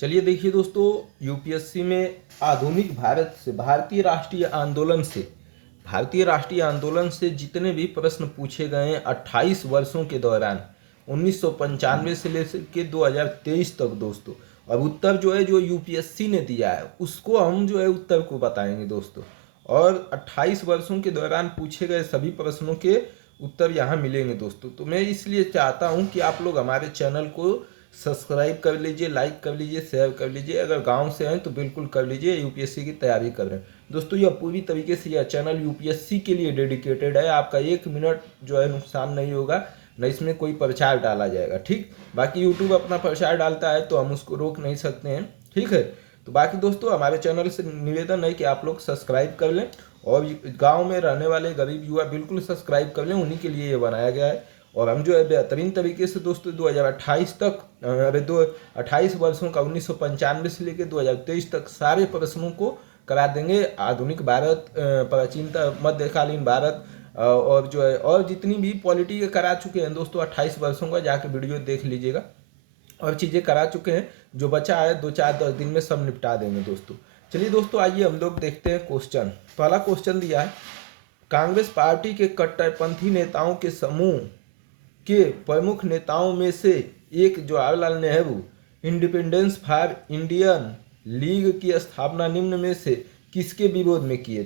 चलिए देखिए दोस्तों, यूपीएससी में आधुनिक भारतीय राष्ट्रीय आंदोलन से जितने भी प्रश्न पूछे गए हैं 28 वर्षों के दौरान 1995 से लेकर के 2023 तक दोस्तों। अब उत्तर जो है जो यूपीएससी ने दिया है उसको हम जो है उत्तर को बताएंगे दोस्तों। और 28 वर्षों के दौरान पूछे गए सभी प्रश्नों के उत्तर यहाँ मिलेंगे दोस्तों। तो मैं इसलिए चाहता हूँ कि आप लोग हमारे चैनल को सब्सक्राइब कर लीजिए, लाइक कर लीजिए, शेयर कर लीजिए। अगर गांव से हैं तो बिल्कुल कर लीजिए, यूपीएससी की तैयारी कर रहे हैं दोस्तों। यह पूरी तरीके से यह चैनल यूपीएससी के लिए डेडिकेटेड है। आपका 1 मिनट जो है नुकसान नहीं होगा, न इसमें कोई प्रचार डाला जाएगा, ठीक। बाकी यूट्यूब अपना प्रचार डालता है तो हम उसको रोक नहीं सकते हैं, ठीक है। तो बाकी दोस्तों हमारे चैनल से निवेदन है कि आप लोग सब्सक्राइब कर लें और गांव में रहने वाले गरीब युवा बिल्कुल सब्सक्राइब कर लें, उन्हीं के लिए ये बनाया गया है। और हम जो है बेहतरीन तरीके से दोस्तों 2028 तक, अरे 28 वर्षों का 1995 से लेकर 2023 तक सारे प्रश्नों को करा देंगे। आधुनिक भारत, प्राचीनता, मध्यकालीन भारत, और जो है और जितनी भी पॉलिटी के करा चुके हैं दोस्तों 28 वर्षों का, जाके वीडियो देख लीजिएगा। और चीज़ें करा चुके हैं, जो बचा है 2-4-10 दिन में सब निपटा देंगे दोस्तों। चलिए दोस्तों, आइए हम लोग देखते हैं क्वेश्चन। पहला क्वेश्चन दिया है, कांग्रेस पार्टी के कट्टरपंथी नेताओं के समूह के प्रमुख नेताओं में से एक Jawaharlal Nehru independence for Indian league की स्थापना निम्न में से किसके विरोध में की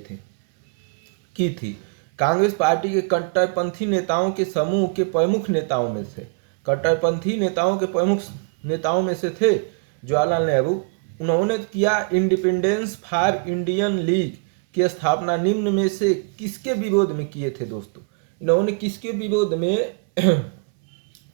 थी। कांग्रेस पार्टी के कट्टरपंथी नेताओं के समूह के प्रमुख नेताओं में से, कट्टरपंथी नेताओं के प्रमुख नेताओं में से थे जवाहरलाल नेहरू। उन्होंने किया इंडिपेंडेंस फॉर इंडियन लीग की स्थापना निम्न में से किसके विरोध में किए थे दोस्तों। इन्होंने किसके विरोध में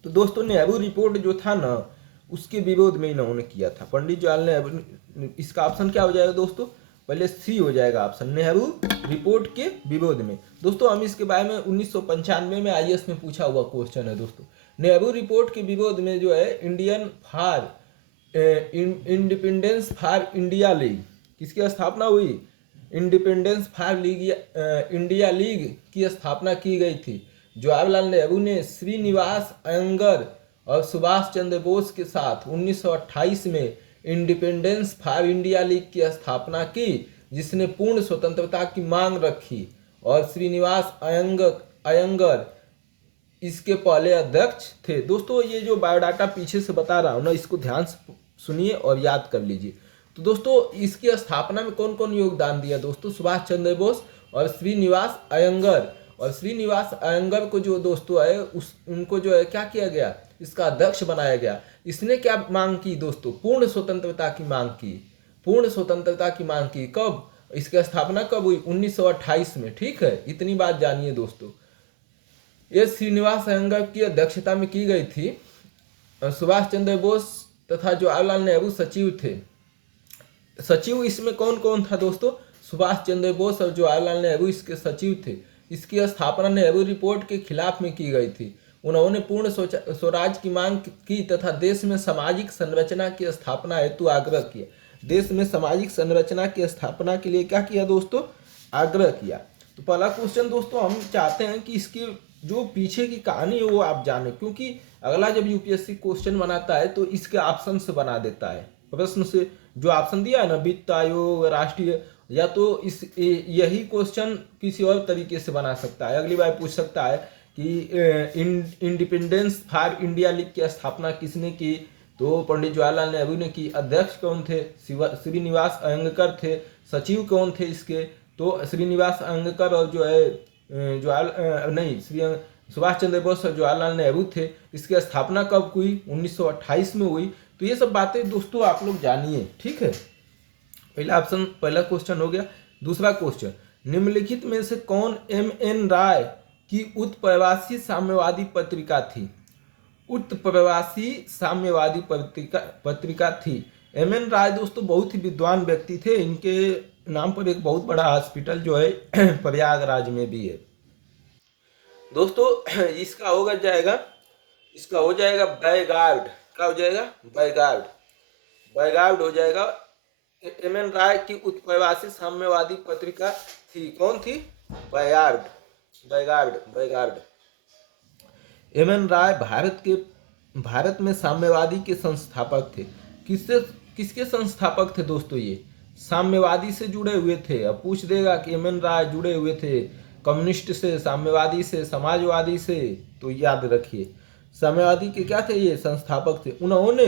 तो दोस्तों नेहरू रिपोर्ट जो था ना उसके विरोध में इन्होंने किया था। पंडित जवाहरलाल नेहरू, इसका ऑप्शन क्या हो जाएगा दोस्तों, पहले सी हो जाएगा ऑप्शन, नेहरू रिपोर्ट के विरोध में। दोस्तों हम इसके बारे में 1995 में आईएएस में पूछा हुआ क्वेश्चन है दोस्तों। नेहरू रिपोर्ट के विरोध में जो है इंडिपेंडेंस फॉर इंडिया लीग किसकी स्थापना हुई, इंडिपेंडेंस फॉर इंडिया लीग की स्थापना की गई थी। जवाहरलाल नेहरू ने श्रीनिवास अयंगर और सुभाष चंद्र बोस के साथ 1928 में इंडिपेंडेंस फॉर इंडिया लीग की स्थापना की, जिसने पूर्ण स्वतंत्रता की मांग रखी। और श्रीनिवास अयंगर इसके पहले अध्यक्ष थे। दोस्तों ये जो बायोडाटा पीछे से बता रहा हूँ ना, इसको ध्यान से सुनिए और याद कर लीजिए। तो दोस्तों इसकी स्थापना में कौन कौन योगदान दिया दोस्तों, सुभाष चंद्र बोस और श्रीनिवास अयंगर। और श्रीनिवास अयंगर को जो दोस्तों है उनको जो है क्या किया गया, इसका अध्यक्ष बनाया गया। इसने क्या मांग की दोस्तों, पूर्ण स्वतंत्रता की मांग की, पूर्ण स्वतंत्रता की मांग की। कब, इसकी स्थापना कब हुई, 1928 में, ठीक है। इतनी बात जानिए दोस्तों। ये श्रीनिवास अयंगर की अध्यक्षता में की गई थी। सुभाष चंद्र बोस तथा जवाहरलाल नेहरू सचिव थे। सचिव इसमें कौन कौन था दोस्तों, सुभाष चंद्र बोस और जवाहरलाल नेहरू इसके सचिव थे। इसकी स्थापना नेहरू रिपोर्ट के खिलाफ में की गई थी। उन्होंने पूर्ण स्वराज की मांग की तथा देश में सामाजिक संरचना की स्थापना हेतु आग्रह किया। देश में सामाजिक संरचना की स्थापना के लिए क्या किया दोस्तों, आग्रह किया। तो पहला क्वेश्चन दोस्तों हम चाहते हैं कि इसकी जो पीछे की कहानी है वो आप जाने, क्योंकि अगला जब यूपीएससी क्वेश्चन बनाता है तो इसके ऑप्शन से बना देता है। प्रश्न से जो ऑप्शन दिया है ना, वित्त आयोग, राष्ट्रीय, या तो इस यही क्वेश्चन किसी और तरीके से बना सकता है। अगली बार पूछ सकता है कि इंडिपेंडेंस फॉर इंडिया लीग की स्थापना किसने की, तो पंडित जवाहरलाल नेहरू ने की। अध्यक्ष कौन थे, श्रीनिवास अयंगर थे। सचिव कौन थे इसके, तो श्रीनिवास अयंगर और जो है सुभाष चंद्र बोस और जवाहरलाल नेहरू थे। इसकी स्थापना कब हुई, 1928 में हुई। तो ये सब बातें दोस्तों आप लोग जानिए, ठीक है। पहला क्वेश्चन हो गया। दूसरा क्वेश्चन, निम्नलिखित में से कौन एम.एन. राय की उत्प्रवासी साम्यवादी पत्रिका थी, उत्प्रवासी साम्यवादी पत्रिका थी। एम.एन. राय दोस्तों बहुत ही विद्वान व्यक्ति थे। इनके नाम पर एक बहुत बड़ा हॉस्पिटल जो है प्रयागराज में भी है दोस्तों। इसका हो जाएगा बैगार्ड। क्या हो जाएगा, बैगार्ड हो जाएगा। एम.एन. राय की उत्प्रवासी साम्यवादी पत्रिका थी, कौन थी, बैगार्ड। एम.एन. राय भारत में साम्यवादी के संस्थापक थे। किसके संस्थापक थे दोस्तों? ये साम्यवादी से जुड़े हुए थे। अब पूछ देगा कि एम एन राय जुड़े हुए थे कम्युनिस्ट से, साम्यवादी से, समाजवादी से, तो याद रखिए साम्यवादी के क्या थे? ये संस्थापक थे। उन्होंने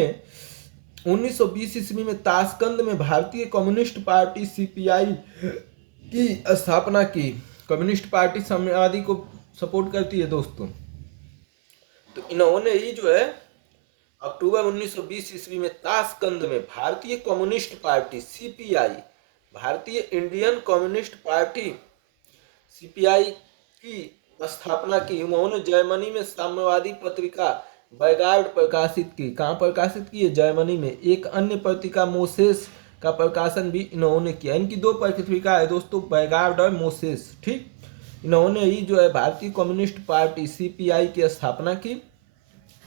1920 ईस्वी में ताशकंद में भारतीय कम्युनिस्ट पार्टी सीपीआई की स्थापना की। कम्युनिस्ट पार्टी साम्यवादी को सपोर्ट करती है दोस्तों। तो इन्होंने ही जो है अक्टूबर 1920 ईस्वी में ताशकंद में भारतीय कम्युनिस्ट पार्टी सीपीआई, भारतीय इंडियन कम्युनिस्ट पार्टी सीपीआई की स्थापना की। उन्होंने जर्मनी में साम्यवादी पत्रिका बैगार्ड प्रकाशित की। कहाँ प्रकाशित की है? जर्मनी में। एक अन्य पत्रिका मोसेस का प्रकाशन भी इन्होंने किया। इनकी दो पत्रिका है दोस्तों, बैगार्ड और मोसेस। ठीक, इन्होंने ही जो है भारतीय कम्युनिस्ट पार्टी सीपीआई की स्थापना की।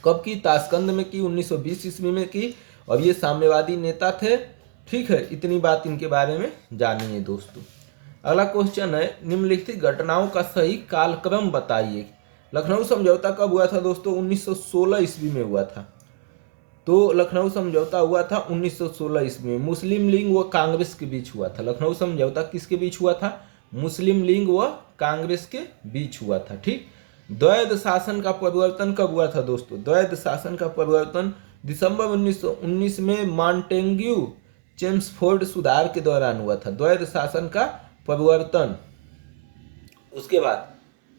कब की? ताशकंद में की, 1920 ईस्वी में की। और ये साम्यवादी नेता थे। ठीक है, इतनी बात इनके बारे में जानिए दोस्तों। अगला क्वेश्चन है, निम्नलिखित घटनाओं का सही कालक्रम बताइए। लखनऊ समझौता कब हुआ था दोस्तों? 1916 ईस्वी में हुआ था। तो लखनऊ समझौता हुआ था 1916 ईस्वी में। मुस्लिम लीग व कांग्रेस के बीच हुआ था। लखनऊ समझौता किसके बीच हुआ था? मुस्लिम लीग व कांग्रेस के बीच हुआ था। ठीक, द्वैध शासन का परिवर्तन कब हुआ था दोस्तों? द्वैध शासन का परिवर्तन दिसंबर 1919 में मॉन्टेग्यू चेम्सफोर्ड सुधार के दौरान हुआ था, द्वैध शासन का परिवर्तन। उसके बाद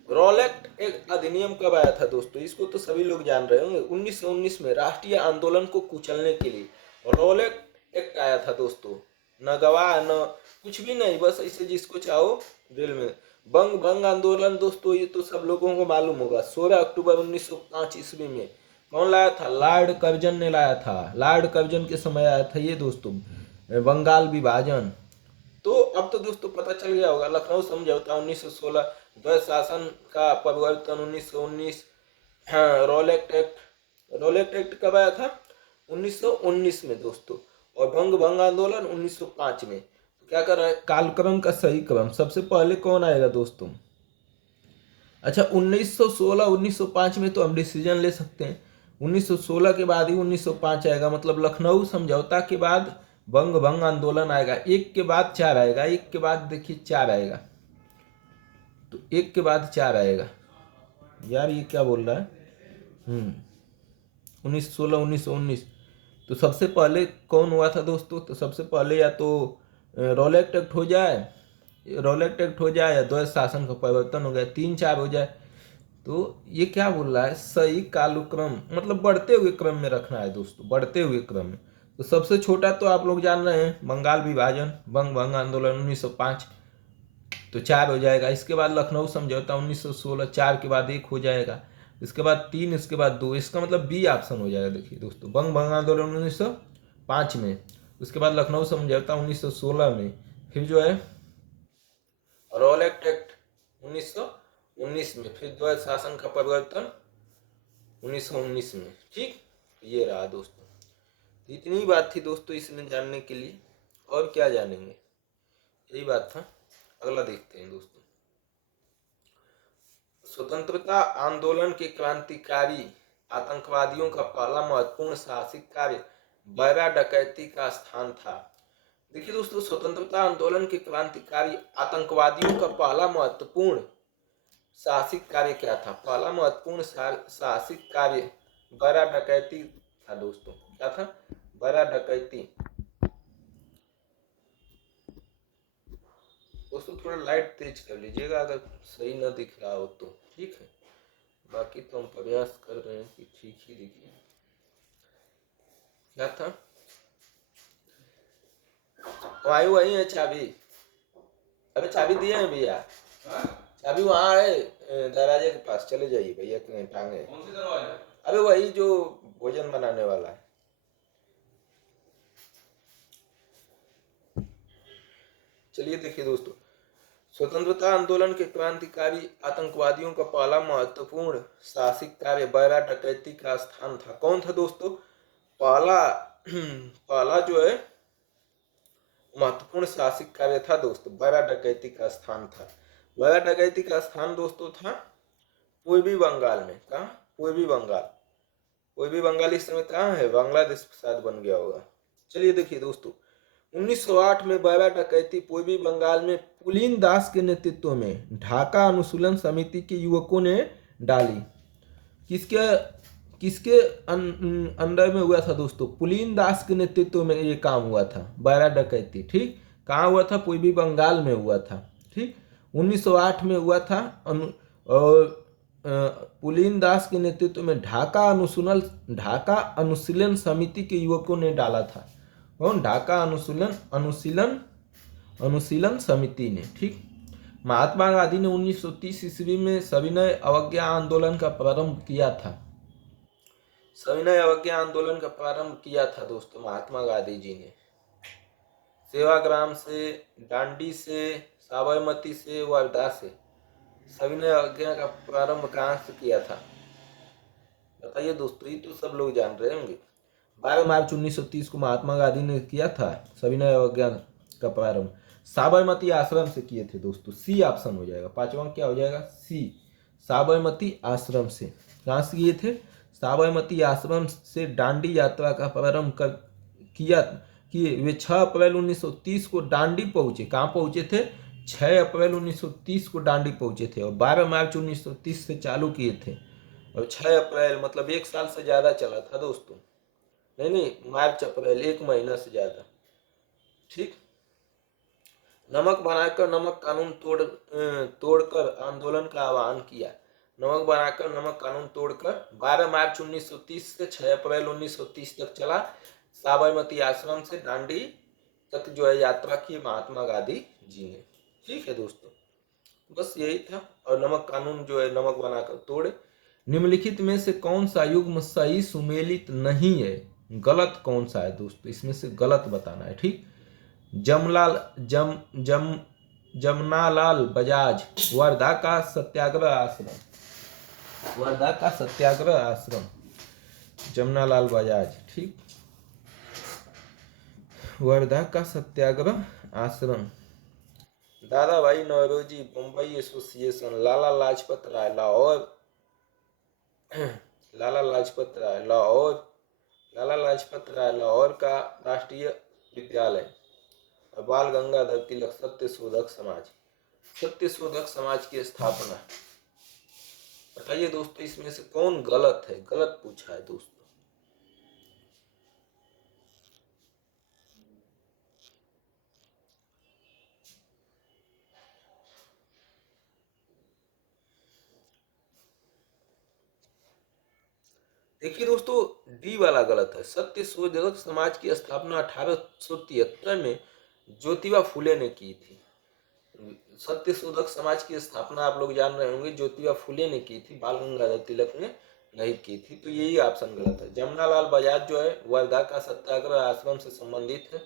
रॉलेट एक अधिनियम कब आया था दोस्तों? इसको तो सभी लोग जान रहे होंगे। 1919 में राष्ट्रीय आंदोलन को कुचलने के लिए रॉलेट एक्ट आया था दोस्तों। न गवाह न कुछ भी नहीं, बस ऐसे जिसको चाहो दिल में। बंग भंग आंदोलन दोस्तों, ये तो सब लोगों को मालूम होगा। 16 अक्टूबर 1905 ईस्वी में कौन लाया था? लॉर्ड कर्जन ने लाया था। लॉर्ड कर्जन के समय आया था ये दोस्तों, बंगाल विभाजन। तो अब तो दोस्तों पता चल गया होगा। लखनऊ समझौता 1916, द्वैध शासन का परिवर्तन 1919, हाँ रॉलेट एक्ट। रॉलेट एक्ट कब आया था? 1919 में दोस्तों। और भंग भंग आंदोलन 1905 में। तो क्या कर रहा है? कालक्रम का सही क्रम सबसे पहले कौन आएगा दोस्तों? अच्छा, 1916 1905 में तो हम डिसीजन ले सकते हैं। 1916 के बाद ही 1905 आएगा, मतलब लखनऊ समझौता के बाद बंग भंग आंदोलन आएगा। एक के बाद चार आएगा, एक के बाद देखिए चार आएगा, तो एक के बाद चार आएगा। यार ये क्या बोल रहा है? 1916 1919। तो सबसे पहले कौन हुआ था दोस्तों? तो सबसे पहले या तो रॉलेट एक्ट हो जाए, रॉलेट एक्ट हो जाए, या द्वैध शासन का परिवर्तन हो गया, तीन चार हो जाए। तो ये क्या बोल रहा है? सही कालक्रम मतलब बढ़ते हुए क्रम में रखना है दोस्तों, बढ़ते हुए क्रम में। तो सबसे छोटा तो आप लोग जान रहे हैं, बंगाल विभाजन, बंग भंग आंदोलन 1905, तो चार हो जाएगा। इसके बाद लखनऊ समझौता 1916, चार के बाद एक हो जाएगा। इसके बाद तीन, इसके बाद दो, इसका मतलब बी ऑप्शन हो जाएगा। देखिए दोस्तों, बंग भंग आंदोलन 1905 में, उसके बाद लखनऊ समझौता 1916 में, फिर जो है रॉलेट एक्ट 1919 में, फिर द्वैध शासन का परिवर्तन 1919 में। ठीक, ये रहा दोस्तों। इतनी बात थी दोस्तों इसमें जानने के लिए, और क्या जानेंगे, यही बात था। अगला देखते हैं दोस्तों। स्वतंत्रता आंदोलन के क्रांतिकारी आतंकवादियों का पहला महत्वपूर्ण साहसिक कार्य बैरा डकैती का स्थान था। देखिए दोस्तों, स्वतंत्रता आंदोलन के क्रांतिकारी आतंकवादियों का पहला महत्वपूर्ण साहसिक कार्य क्या था? पहला महत्वपूर्ण साहसिक कार्य बैरा डकैती था दोस्तों। क्या था? बैरा डकैती। दोस्तों थोड़ा लाइट तेज कर लीजिएगा अगर सही ना दिख रहा हो तो। ठीक है, बाकी तो हम प्रयास कर रहे हैं कि ठीक ही दिखे। क्या था? वायु वही है चाबी। अबे चाबी दिए हैं भैया, चाबी वहाँ है दरवाजे के पास, चले जाइए भैया के टांगे। कौन सी दरवाजा? अबे वही जो भोजन बनाने वाला है। चलिए देखिए दोस्तों, स्वतंत्रता आंदोलन के क्रांतिकारी आतंकवादियों का पहला महत्वपूर्ण साहसिक कार्य बैरा डकैती का स्थान था। कौन था दोस्तों? पहला जो है महत्वपूर्ण साहसिक कार्य था दोस्तों, बैरा डकैती का स्थान था। बैरा डकैती का स्थान दोस्तों था पूर्वी बंगाल में। कहाँ? पूर्वी बंगाल। पूर्वी बंगाल इस समय कहाँ है? बांग्लादेश शायद बन गया होगा। चलिए देखिए दोस्तों, 1908 में बड़ा डकैती पूर्वी बंगाल में पुलिन दास के नेतृत्व में ढाका अनुशीलन समिति के युवकों ने डाली। किसके किसके अंडर में हुआ था दोस्तों? पुलिन दास के नेतृत्व में ये काम हुआ था, बड़ा डकैती। ठीक, कहाँ हुआ था? पूर्वी बंगाल में हुआ था। ठीक, 1908 में हुआ था। और पुलिन दास के नेतृत्व में ढाका अनुशीलन समिति के युवकों ने डाला था। कौन? ढाका अनुशीलन समिति ने। ठीक, महात्मा गांधी ने 1930 ईस्वी में सविनय अवज्ञा आंदोलन का प्रारंभ किया था। सविनय अवज्ञा आंदोलन का प्रारंभ किया था दोस्तों महात्मा गांधी जी ने। सेवाग्राम से, डांडी से, साबरमती से, वर्धा से सविनय अवज्ञा का प्रारंभ कहाँ से किया था? बताइए दोस्तों, ये तो सब लोग जान रहे होंगे। 12 मार्च 1930 को महात्मा गांधी ने किया था सविनय अवज्ञा का प्रारंभ। साबरमती आश्रम से किए थे दोस्तों। सी ऑप्शन हो जाएगा, पांचवा क्या हो जाएगा? सी, साबरमती आश्रम से। कहाँ से किए थे? साबरमती आश्रम से डांडी यात्रा का प्रारंभ किया कि वे 6 अप्रैल 1930 को डांडी पहुंचे। कहाँ पहुंचे थे? 6 अप्रैल 1930 को डांडी पहुंचे थे और 12 मार्च 1930 से चालू किए थे। और 6 अप्रैल मतलब 1 साल से ज़्यादा चला था दोस्तों। नहीं, मार्च अप्रैल 1 महीना से ज़्यादा। ठीक, नमक बनाकर नमक कानून तोड़कर आंदोलन का आह्वान किया। नमक बनाकर नमक कानून तोड़कर 12 मार्च 1930 से 6 अप्रैल 1930 तक चला। साबरमती आश्रम से डांडी तक जो है यात्रा की महात्मा गांधी जी ने। ठीक है दोस्तों, बस यही था। और नमक कानून जो है नमक बनाकर तोड़े। निम्नलिखित में से कौन सा युग्म सही सुमेलित नहीं है? गलत कौन सा है दोस्तों? इसमें से गलत बताना है। ठीक, जमनालाल बजाज वर्धा का सत्याग्रह आश्रम। वर्धा का सत्याग्रह आश्रम, जमनालाल बजाज। ठीक, वर्धा का सत्याग्रह आश्रम। दादा भाई नौरोजी बम्बई एसोसिएशन। लाला लाजपत राय लाहौर। लाला लाजपत राय लाहौर का राष्ट्रीय विद्यालय। और बाल गंगाधर तिलक सत्यशोधक समाज की स्थापना। बताइए दोस्तों, इसमें से कौन गलत है? गलत पूछा है दोस्तों। देखिए दोस्तों, डी वाला गलत है। सत्यशोधक समाज की स्थापना 1873 में ज्योतिबा फुले ने की थी। सत्यशोधक समाज की स्थापना आप लोग जान रहे होंगे ज्योतिबा फुले ने की थी, बाल गंगाधर तिलक ने नहीं की थी। तो यही ऑप्शन गलत है। जमनालाल बजाज जो है वर्धा का सत्याग्रह आश्रम से संबंधित है।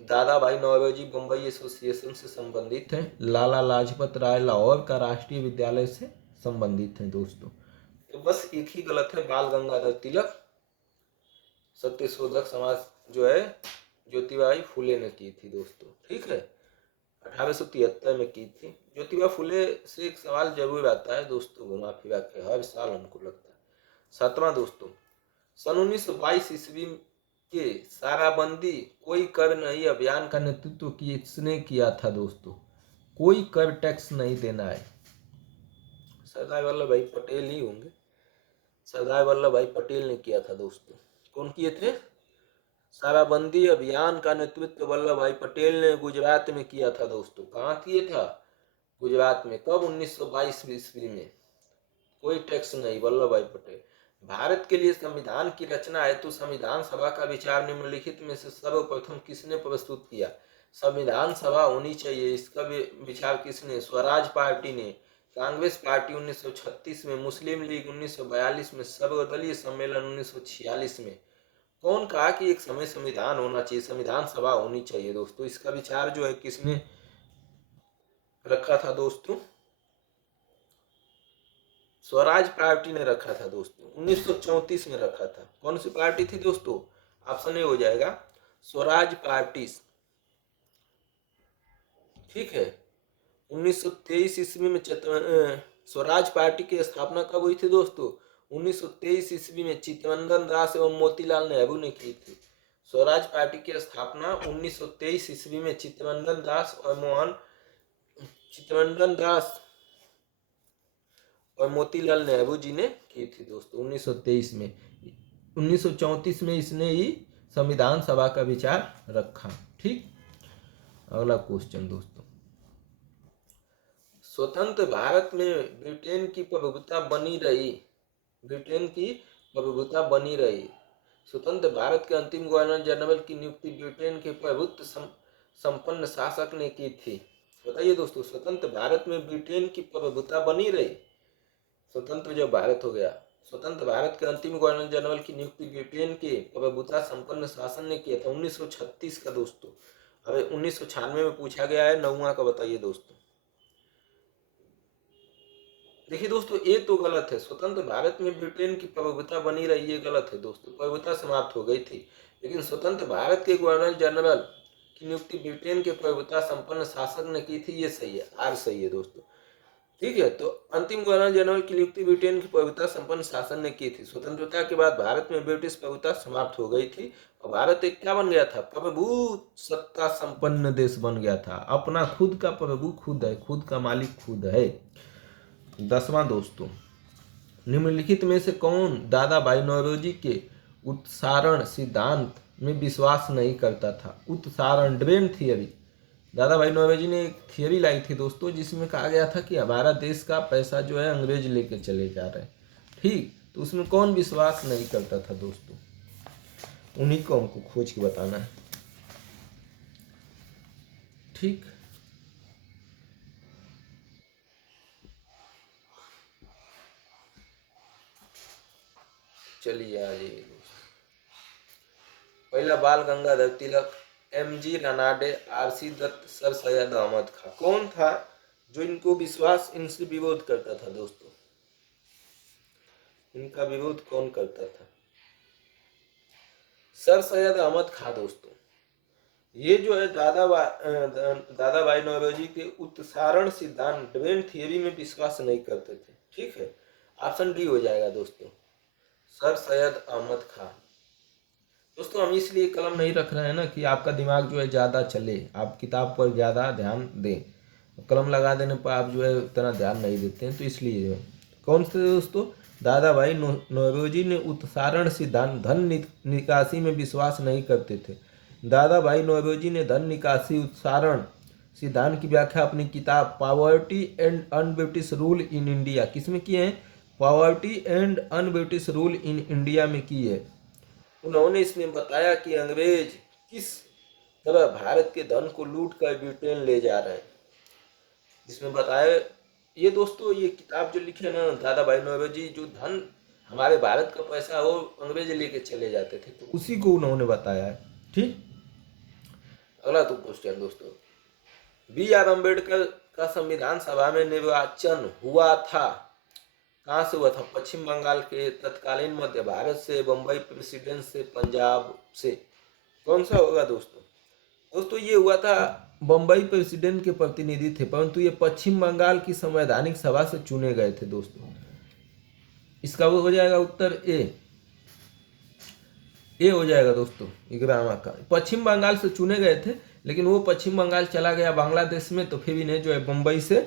दादा भाई नौरोजी बम्बई एसोसिएशन से संबंधित है। लाला लाजपत राय लाहौर का राष्ट्रीय विद्यालय से संबंधित है दोस्तों। तो बस एक ही गलत है, बाल गंगाधर तिलक। सत्यशोधक समाज जो है ज्योतिबाई फुले ने की थी दोस्तों। ठीक है, 1873 में की थी। ज्योतिबा फुले से एक सवाल जरूर आता है दोस्तों, घुमा फिरा के हर साल हमको लगता है। 7वां दोस्तों, सन 1922 ईस्वी के साराबंदी कोई कर नहीं अभियान का नेतृत्व किसने किया था दोस्तों? कोई कर टैक्स नहीं देना है, सरदार वल्लभ भाई पटेल ही होंगे। सरदार वल्लभ भाई पटेल ने किया था दोस्तों। कौन किए थे? साराबंदी अभियान का नेतृत्व वल्लभ भाई पटेल ने गुजरात में किया था दोस्तों। कहाँ किया था? गुजरात में। कब? 1922 ईस्वी में। कोई टैक्स नहीं, वल्लभ भाई पटेल। भारत के लिए संविधान की रचना है तो संविधान सभा का विचार निम्नलिखित में से सर्वप्रथम किसने प्रस्तुत किया? संविधान सभा होनी चाहिए, इसका विचार किसने? स्वराज पार्टी ने। कांग्रेस पार्टी 1936 में, मुस्लिम लीग 1942 में, सर्वदलीय सम्मेलन 1946 में। कौन कहा कि एक समय संविधान होना चाहिए, संविधान सभा होनी चाहिए दोस्तों? इसका विचार जो है किसने रखा था दोस्तों? स्वराज पार्टी ने रखा था दोस्तों। 1934 में रखा था। कौन सी पार्टी थी दोस्तों? ऑप्शन ए हो जाएगा, स्वराज पार्टी। ठीक है, 1923 ईस्वी में स्वराज पार्टी की स्थापना कब हुई थी दोस्तों? 1923 ईस्वी में चित्तरंजन दास एवं मोतीलाल नेहरू ने की थी। स्वराज पार्टी की स्थापना 1923 ईस्वी में चित्तरंजन दास और मोतीलाल नेहरू जी ने की थी दोस्तों 1923 में। 1934 में इसने ही संविधान सभा का विचार रखा। ठीक, अगला क्वेश्चन दोस्तों, स्वतंत्र भारत में ब्रिटेन की प्रभुता बनी रही। स्वतंत्र भारत के अंतिम गवर्नर जनरल की नियुक्ति ब्रिटेन के प्रभुत्व संपन्न शासक ने की थी। बताइए दोस्तों, स्वतंत्र भारत में ब्रिटेन की प्रभुता बनी रही। स्वतंत्र जब भारत हो गया, स्वतंत्र भारत के अंतिम गवर्नर जनरल की नियुक्ति ब्रिटेन के प्रभुता संपन्न शासन ने किया था 1936 का दोस्तों। अब 1996 में पूछा गया है 9वां का, बताइए दोस्तों। देखिए दोस्तों, ये तो गलत है। स्वतंत्र भारत में ब्रिटेन की प्रभुता बनी रही, ये गलत है दोस्तों। प्रभुता समाप्त हो गई थी, लेकिन स्वतंत्र भारत के गवर्नर जनरल की नियुक्ति ब्रिटेन के प्रभुता संपन्न शासक ने की थी, ये सही है, आर सही है दोस्तों। ठीक है, तो अंतिम गवर्नर जनरल की नियुक्ति ब्रिटेन की प्रभुता संपन्न शासन ने की थी। स्वतंत्रता के बाद भारत में ब्रिटिश प्रभुता समाप्त हो गई थी और भारत एक क्या बन गया था, प्रभु सत्ता संपन्न देश बन गया था। अपना खुद का प्रभु खुद है, खुद का मालिक खुद है। 10वां दोस्तों, निम्नलिखित में से कौन दादा भाई नौरोजी के उत्सारण सिद्धांत में विश्वास नहीं करता था। उत्सारण, ड्रेन थियरी। दादा भाई नौरोजी ने एक थियरी लाई थी दोस्तों, जिसमें कहा गया था कि हमारा देश का पैसा जो है अंग्रेज लेके चले जा रहे हैं। ठीक, तो उसमें कौन विश्वास नहीं करता था दोस्तों, उन्हीं को हमको खोज के बताना है। ठीक, चलिए आ जाइए। पहला Bal Gangadhar Tilak, MG Ranade, RC Dutt, sir Syed Ahmad Khan. कौन था जो इनको विश्वास इनसे विरोध करता था दोस्तों? इनका विरोध कौन करता था? सर सैयद अहमद खां दोस्तों। ये जो है दादा भाई नौरोजी के उत्सारण सिद्धांत, ड्रेन थियरी में विश्वास नहीं करते थे। ठीक है, ऑप्शन डी हो जाएगा दोस्तों, सर सैयद अहमद खां। दोस्तों हम इसलिए कलम नहीं रख रहे हैं ना कि आपका दिमाग जो है ज़्यादा चले, आप किताब पर ज़्यादा ध्यान दें। कलम लगा देने पर आप जो है उतना ध्यान नहीं देते हैं, तो इसलिए जो है। कौन से दोस्तों? दादा भाई नौरोजी ने उत्सारण सिद्धांत, धन निकासी में विश्वास नहीं करते थे। दादा भाई नौरोजी ने धन निकासी उत्सारण सिद्धांत की व्याख्या अपनी किताब poverty and un-British rule in India, किसमें किए हैं? Poverty and un-British rule in India में की है। उन्होंने इसमें बताया कि अंग्रेज किस तरह भारत के धन को लूट कर ब्रिटेन ले जा रहे हैं, जिसमें बताया ये दोस्तों। ये किताब जो लिखे ना दादा भाई नौरोजी, जो धन हमारे भारत का पैसा वो अंग्रेज लेके चले जाते थे, तो उसी को उन्होंने बताया है। ठीक, अगला तो क्वेश्चन दोस्तों, BR अम्बेडकर का संविधान सभा में निर्वाचन हुआ था, कहाँ से हुआ था? पश्चिम बंगाल के, तत्कालीन मध्य भारत से, बम्बई प्रेसिडेंट से, पंजाब से। कौन सा होगा दोस्तों? दोस्तों ये हुआ था, बम्बई प्रेसिडेंट के प्रतिनिधि थे, परंतु ये पश्चिम बंगाल की संवैधानिक सभा से चुने गए थे दोस्तों। इसका वो हो जाएगा उत्तर ए हो जाएगा दोस्तों। 11वां का पश्चिम बंगाल से चुने गए थे, लेकिन वो पश्चिम बंगाल चला गया बांग्लादेश में, तो फिर इन्हें जो है बम्बई से,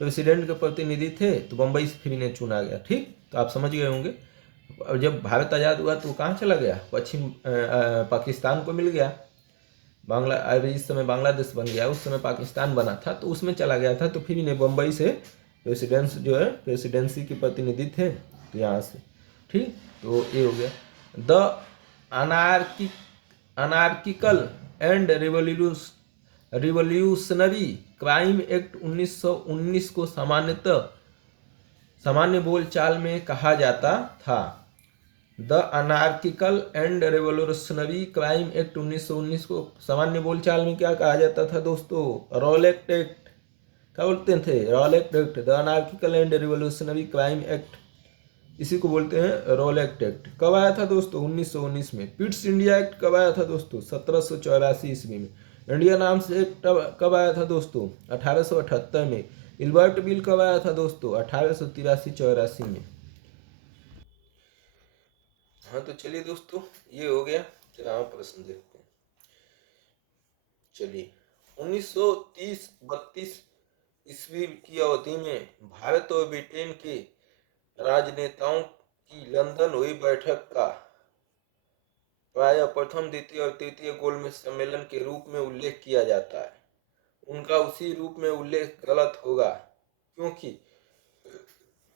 प्रेसिडेंट के प्रतिनिधि थे तो बम्बई से फिर इन्हें चुना गया। ठीक, तो आप समझ गए होंगे। और जब भारत आज़ाद हुआ तो कहाँ चला गया? पाकिस्तान को मिल गया। अभी इस समय बांग्लादेश बन गया, उस समय पाकिस्तान बना था, तो उसमें चला गया था, तो फिर इन्हें बम्बई से प्रेसिडेंसी के प्रतिनिधि थे, तो यहाँ से। ठीक, तो ये हो गया। The anarchical and revolutionary crime act 1919 को सामान्य बोलचाल में कहा जाता था। The anarchical and revolutionary crime act 1919 को सामान्य बोलचाल में क्या कहा जाता था दोस्तों? Rowlatt act. क्या बोलते थे? Rowlatt act. The anarchical and revolutionary crime act, इसी को बोलते हैं रॉलेट एक्ट। कब आया था दोस्तों? 1919 में। पिट्स इंडिया एक्ट कब आया था दोस्तों? 1784 ईस्वी में। इंडियन आर्म्स एक्ट कब आया था दोस्तों? 1878 में। इल्बर्ट बिल कब आया था दोस्तों? 1883-84 में। हाँ तो चलिए दोस्तों, ये हो गया। चलिए प्रश्न देखते हैं। चलिए 1930-32 ईस्वी की अवधि में भारत और ब्रिटेन के राजनेताओं की लंदन हुई बैठक का प्रायः प्रथम, द्वितीय और तृतीय गोलमेज सम्मेलन के रूप में उल्लेख किया जाता है। उनका उसी रूप में उल्लेख गलत होगा, क्योंकि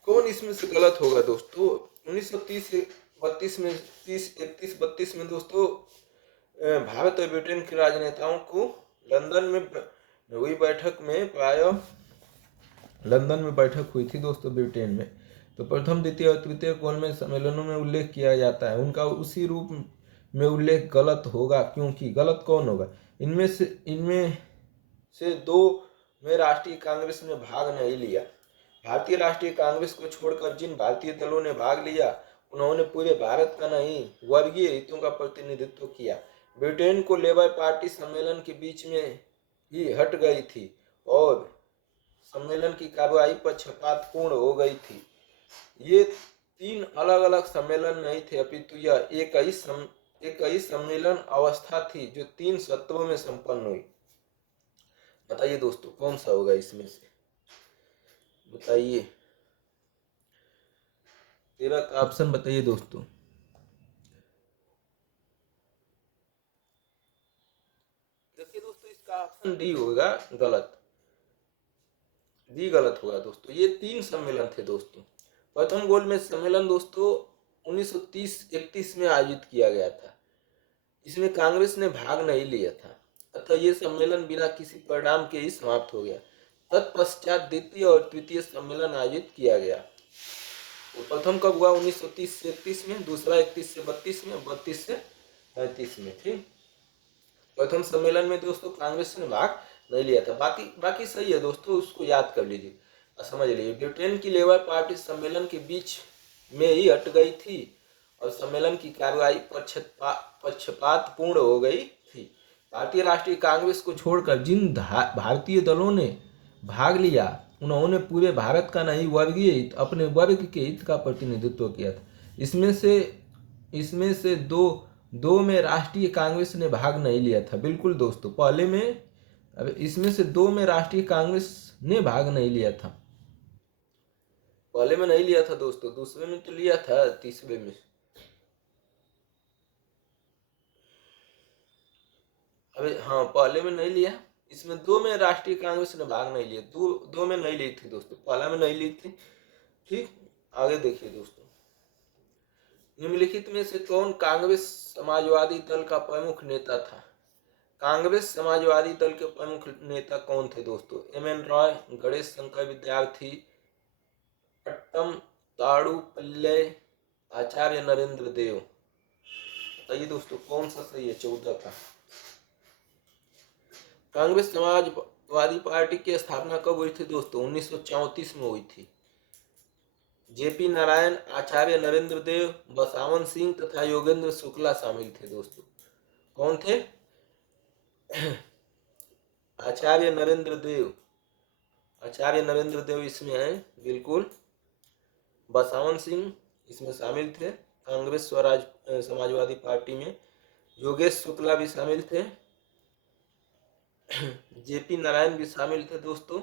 कौन इसमें से गलत होगा दोस्तों? 1930-32 में 31-32 में दोस्तों भारत और ब्रिटेन के राजनेताओं को लंदन में हुई बैठक में प्रायः लंदन में बैठक हुई थी दोस्तों ब्रिटेन में। तो प्रथम, द्वितीय और तृतीय गोलमेज सम्मेलनों में उल्लेख किया जाता है, उनका उसी रूप में उल्लेख गलत होगा, क्योंकि गलत कौन होगा? इनमें से दो में राष्ट्रीय कांग्रेस ने भाग नहीं लिया। भारतीय राष्ट्रीय कांग्रेस को छोड़कर जिन भारतीय दलों ने भाग लिया, उन्होंने पूरे भारत का नहीं, वर्गीय हितों का प्रतिनिधित्व किया। ब्रिटेन को लेबर पार्टी सम्मेलन के बीच में ही हट गई थी और सम्मेलन की कार्रवाई पक्षपातपूर्ण हो गई थी। ये तीन अलग अलग सम्मेलन नहीं थे, अपितु यह एक ही सम्मेलन अवस्था थी जो 3 सत्रों में संपन्न हुई। बताइए दोस्तों कौन सा होगा इसमें से? बताइए, 13 का ऑप्शन बताइए दोस्तों। देखिए दोस्तों, इसका ऑप्शन डी होगा गलत। डी गलत होगा दोस्तों। ये 3 सम्मेलन थे दोस्तों। प्रथम गोलमेज सम्मेलन दोस्तों 1930-31 में आयोजित किया गया था। इसमें कांग्रेस ने भाग नहीं लिया था, अतः ये सम्मेलन बिना किसी परिणाम के ही समाप्त हो गया। तत्पश्चात द्वितीय और तृतीय सम्मेलन आयोजित किया गया। तो प्रथम कब हुआ? 1930 से 31 में, दूसरा 31 से 32 में, 32 से 35 में। ठीक, प्रथम सम्मेलन में दोस्तों कांग्रेस ने भाग नहीं लिया था। बाकी सही है दोस्तों, उसको याद कर लीजिए और समझ लीजिए। ब्रिटेन की लेबर पार्टी सम्मेलन के बीच में ही हट गई थी और सम्मेलन की कार्रवाई पक्षपातपूर्ण हो गई थी। भारतीय राष्ट्रीय कांग्रेस को छोड़कर जिन भारतीय दलों ने भाग लिया, उन्होंने पूरे भारत का नहीं, वर्गीय हित, अपने वर्ग के हित का प्रतिनिधित्व किया था। इसमें से दो में राष्ट्रीय कांग्रेस ने भाग नहीं लिया था। बिल्कुल दोस्तों, पहले में, अब इसमें से 2 में राष्ट्रीय कांग्रेस ने भाग नहीं लिया था। पहले में नहीं लिया था दोस्तों, दूसरे में तो लिया था, तीसरे में। अबे हाँ, पहले में नहीं लिया। इसमें 2 में राष्ट्रीय कांग्रेस ने भाग नहीं लिया, दो में नहीं ली थी दोस्तों, पहला में नहीं ली थी। ठीक, आगे देखिए दोस्तों। निम्नलिखित में से कौन कांग्रेस समाजवादी दल का प्रमुख नेता था? कांग्रेस समाजवादी दल के प्रमुख नेता कौन थे दोस्तों? एम.एन. रॉय, गणेश शंकर विद्यार्थी, पट्टम ताड़ू पल्ले, आचार्य नरेंद्र देव। बताइए दोस्तों कौन सा सही है 14 का? कांग्रेस समाजवादी पार्टी की स्थापना कब हुई थी दोस्तों? 1934 में हुई थी। जेपी नारायण, आचार्य नरेंद्र देव, बसावन सिंह तथा योगेंद्र शुक्ला शामिल थे दोस्तों। कौन थे? आचार्य नरेंद्र देव इसमें है, बिल्कुल। बसावन सिंह इसमें शामिल थे कांग्रेस स्वराज समाजवादी पार्टी में। योगेश शुक्ला भी शामिल थे, जेपी नारायण भी शामिल थे दोस्तों।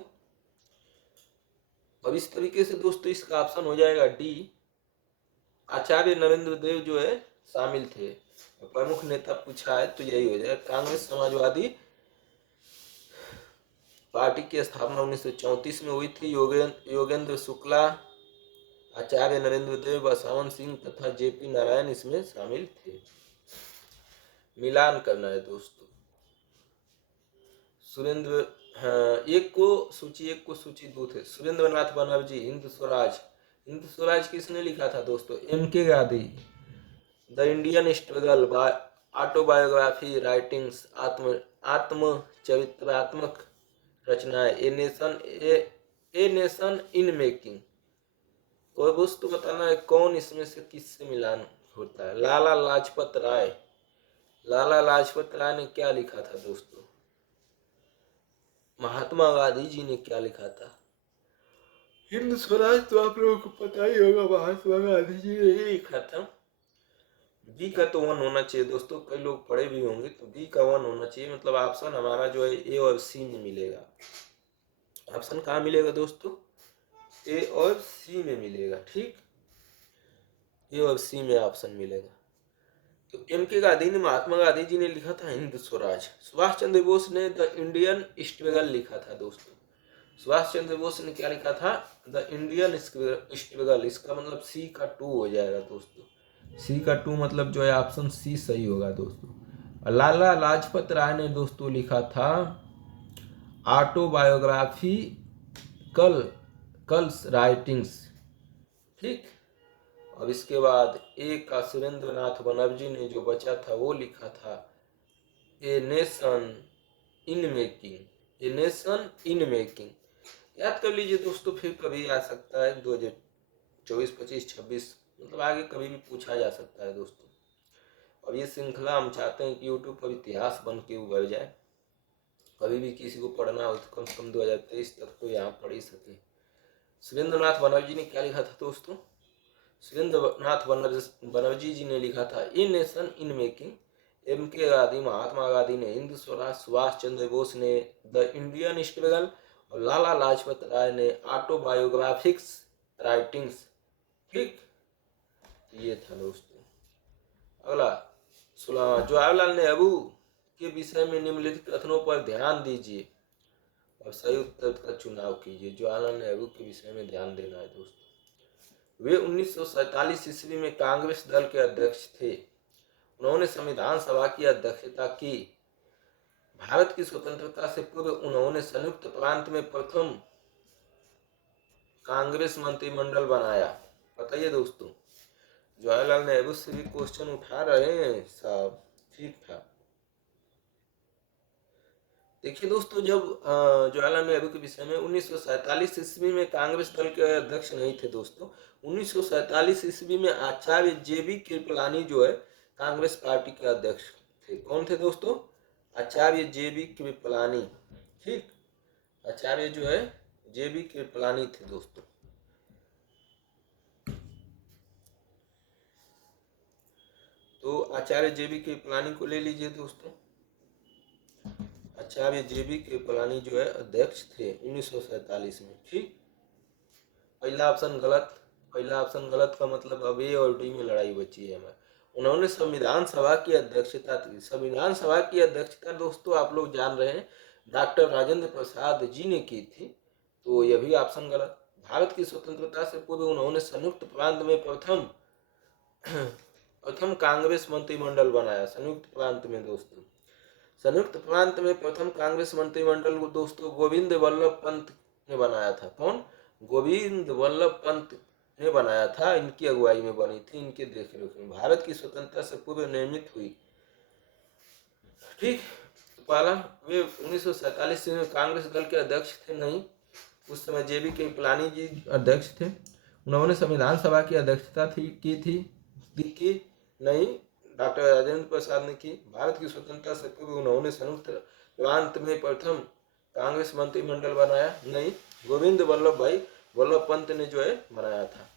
अब इस तरीके से दोस्तों इसका ऑप्शन हो जाएगा डी, आचार्य नरेंद्र देव जो है शामिल थे। प्रमुख नेता पूछा है तो यही हो जाएगा। कांग्रेस समाजवादी पार्टी की स्थापना 1934 में हुई थी। योगेंद्र शुक्ला, आचार्य नरेंद्र देव, बसावन सिंह तथा जेपी नारायण इसमें शामिल थे। मिलान करना है दोस्तों। सुरेंद्र, हाँ, एक को सूची 2 थे। सुरेंद्रनाथ बनर्जी, हिंद स्वराज किसने लिखा था दोस्तों? M.K. Gandhi. The Indian struggle, autobiography writings, आत्मचरित्रात्मक रचनाएं, ए नेशन इन मेकिंग। कोई दोस्तों बताना है कौन इसमें से किससे मिलान होता है? लाला लाजपत राय ने क्या लिखा था दोस्तों? महात्मा गांधी जी ने क्या लिखा था? हिंद स्वराज तो आप लोगों को पता ही होगा, महात्मा गांधी जी ने ही लिखा था। बी का तो 1 होना चाहिए दोस्तों, कई लोग पढ़े भी होंगे, तो बी का 1 होना चाहिए, मतलब ऑप्शन हमारा जो है ए और सी में मिलेगा। ऑप्शन कहाँ मिलेगा दोस्तों? ए और सी में मिलेगा। ठीक, ए और सी में ऑप्शन मिलेगा। तो एम के गांधी ने, महात्मा गांधी जी ने लिखा था हिंद स्वराज। सुभाष चंद्र बोस ने द इंडियन स्ट्रगल लिखा था दोस्तों। सुभाष चंद्र बोस ने क्या लिखा था? The Indian struggle. इसका मतलब सी का 2 हो जाएगा दोस्तों। सी का 2 मतलब जो है ऑप्शन सी सही होगा दोस्तों। और लाला लाजपत राय ने दोस्तों लिखा था ऑटोबायोग्राफी कल्स राइटिंग्स। ठीक, अब इसके बाद ए का सुरेंद्र नाथ बनर्जी ने जो बचा था वो लिखा था a nation in making. A nation in making याद कर लीजिए दोस्तों, फिर कभी आ सकता है 2024, 25, 26, मतलब आगे कभी भी पूछा जा सकता है दोस्तों। अब ये श्रृंखला हम चाहते हैं कि यूट्यूब पर इतिहास बन के उभर जाए। कभी भी किसी को पढ़ना हो तो कम से कम 2023 तक तो यहाँ पढ़ ही सके। सुरेंद्र नाथ बनर्जी ने क्या लिखा था दोस्तों? सुरेंद्र नाथ बनर्जी जी ने लिखा था a nation in making. M K Gandhi, Mahatma Gandhi ने हिंद स्वराज, सुभाष चंद्र बोस ने द इंडियन स्ट्रगल और लाला लाजपत राय ने ऑटोबायोग्राफिक्स राइटिंग्स। ठीक, ये था दोस्तों। अगला 16, जवाहरलाल नेहरू के विषय में निम्नलिखित कथनों पर ध्यान दीजिए और सही उत्तर का चुनाव कीजिए। जवाहरलाल नेहरू के विषय में ध्यान देना है दोस्तों। वे 1947 ईस्वी में कांग्रेस दल के अध्यक्ष थे। उन्होंने संविधान सभा की अध्यक्षता की। भारत की स्वतंत्रता से पूर्व उन्होंने संयुक्त प्रांत में प्रथम कांग्रेस मंत्रिमंडल बनाया। बताइए दोस्तों, जवाहरलाल नेहरू से भी क्वेश्चन उठा रहे हैं साहब। ठीक था। देखिए दोस्तों, जब जवाहरलाल नेहरू के विषय में 1947 ईस्वी में कांग्रेस दल के अध्यक्ष नहीं थे दोस्तों। 1947 ईस्वी में आचार्य JB कृपलानी जो है कांग्रेस पार्टी के अध्यक्ष थे। कौन थे दोस्तों? आचार्य JB कृपलानी। ठीक, आचार्य जो है JB कृपलानी थे दोस्तों। तो आचार्य JB कृपलानी को ले लीजिए दोस्तों। आचार्य JB कृपलानी जो है अध्यक्ष थे 1947 में। ठीक, पहला ऑप्शन गलत। पहला ऑप्शन गलत का मतलब अब ए और डी में लड़ाई बची है हमें। उन्होंने संविधान सभा की अध्यक्षता की। संविधान सभा की अध्यक्षता दोस्तों आप लोग जान रहे हैं डॉक्टर राजेंद्र प्रसाद जी ने की थी, तो यह भी ऑप्शन गलत। भारत की स्वतंत्रता से पूर्व उन्होंने संयुक्त प्रांत में प्रथम कांग्रेस मंत्रिमंडल बनाया। संयुक्त प्रांत में दोस्तों, संयुक्त प्रांत में प्रथम कांग्रेस मंत्रिमंडल को दोस्तों गोविंद वल्लभ पंत ने बनाया था। कौन? गोविंद वल्लभ पंत ने बनाया था। इनकी अगुवाई में बनी थी, इनके देखरेख में। भारत की स्वतंत्रता से पूर्व निर्मित हुई। ठीक, तो पहला वे 1947 में कांग्रेस दल के अध्यक्ष थे नहीं, उस समय JB कृपलानी जी अध्यक्ष थे। उन्होंने संविधान सभा की अध्यक्षता की नहीं, डॉक्टर राजेंद्र प्रसाद ने की। भारत की स्वतंत्रता से पूर्व उन्होंने संयुक्त प्रांत में प्रथम कांग्रेस मंत्रिमंडल बनाया नहीं, गोविंद वल्लभ पंत ने जो है बनाया था।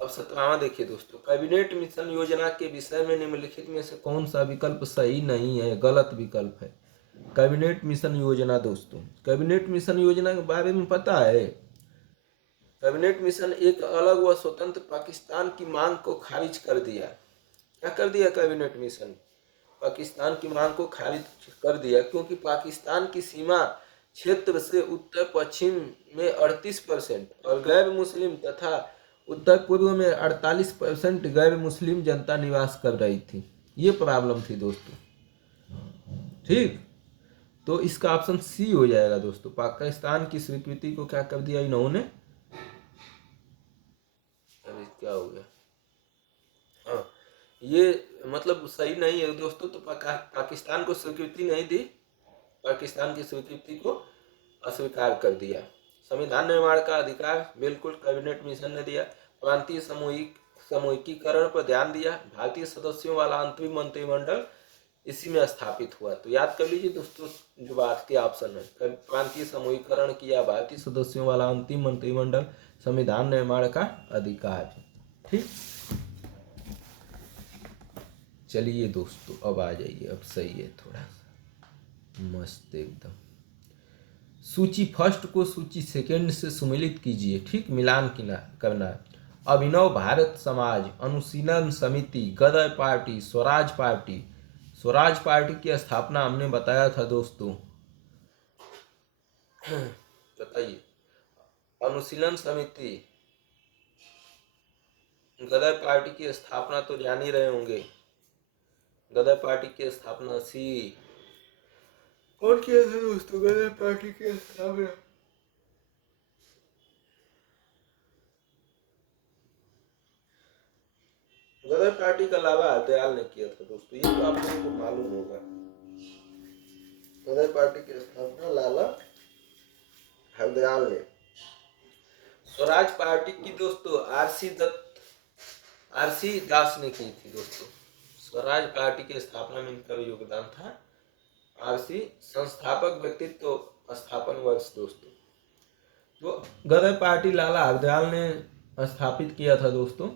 अब 17वां देखिए दोस्तों, कैबिनेट मिशन योजना के विषय में निम्नलिखित में से कौन सा विकल्प सही नहीं है, गलत विकल्प है? कैबिनेट मिशन योजना दोस्तों, कैबिनेट मिशन योजना के बारे में पता है? कैबिनेट मिशन एक अलग व स्वतंत्र पाकिस्तान की मांग को खारिज कर दिया। क्या कर दिया? कैबिनेट मिशन पाकिस्तान की मांग को खारिज कर दिया, क्योंकि पाकिस्तान की सीमा क्षेत्र से उत्तर पश्चिम में 38% और गैर मुस्लिम तथा उत्तर पूर्व में 48% गैर मुस्लिम जनता निवास कर रही थी। ये प्रॉब्लम थी दोस्तों। ठीक, तो इसका ऑप्शन सी हो जाएगा दोस्तों। पाकिस्तान की स्वीकृति को क्या कर दिया इन्होंने? अरे क्या हो गया? हाँ, ये मतलब सही नहीं है दोस्तों। तो पाकिस्तान को स्वीकृति नहीं दी, पाकिस्तान की स्वीकृति को अस्वीकार कर दिया। संविधान निर्माण का अधिकार बिल्कुल कैबिनेट मिशन ने दिया। प्रांतीय समूहीकरण पर ध्यान दिया। भारतीय सदस्यों वाला अंतरिम मंत्रिमंडल इसी में स्थापित हुआ। तो याद कर लीजिए दोस्तों, जो बात के ऑप्शन है, प्रांतीय समूहीकरण किया, भारतीय सदस्यों वाला अंतिम मंत्रिमंडल, संविधान निर्माण का अधिकार। ठीक, चलिए दोस्तों अब आ जाइए, अब सही है, थोड़ा सा मस्त एकदम। सूची फर्स्ट को सूची सेकंड से सुमेलित कीजिए, ठीक, मिलान करना है। अभिनव Bharat Samaj, Anushilan Samiti, Ghadar party, Swaraj party. Swaraj party की स्थापना हमने बताया था दोस्तों, बताइए। अनुशीलन समिति, गदर पार्टी की स्थापना तो जान ही रहे होंगे। गदर पार्टी की स्थापना सी कौन किया था दोस्तों? गदर पार्टी की स्थापना गदर पार्टी का लाला हरदयाल ने किया था दोस्तों, ये तो आप लोगों को मालूम होगा। गदर पार्टी की स्थापना लाला हरदयाल ने। स्वराज पार्टी की दोस्तों आरसी दास ने की थी दोस्तों। स्वराज पार्टी की स्थापना में इनका योगदान था। आरसी संस्थापक व्यक्तित्व स्थापन वर्ष दोस्तों, तो गदर पार्टी लाला हरदयाल ने स्थापित किया था दोस्तों,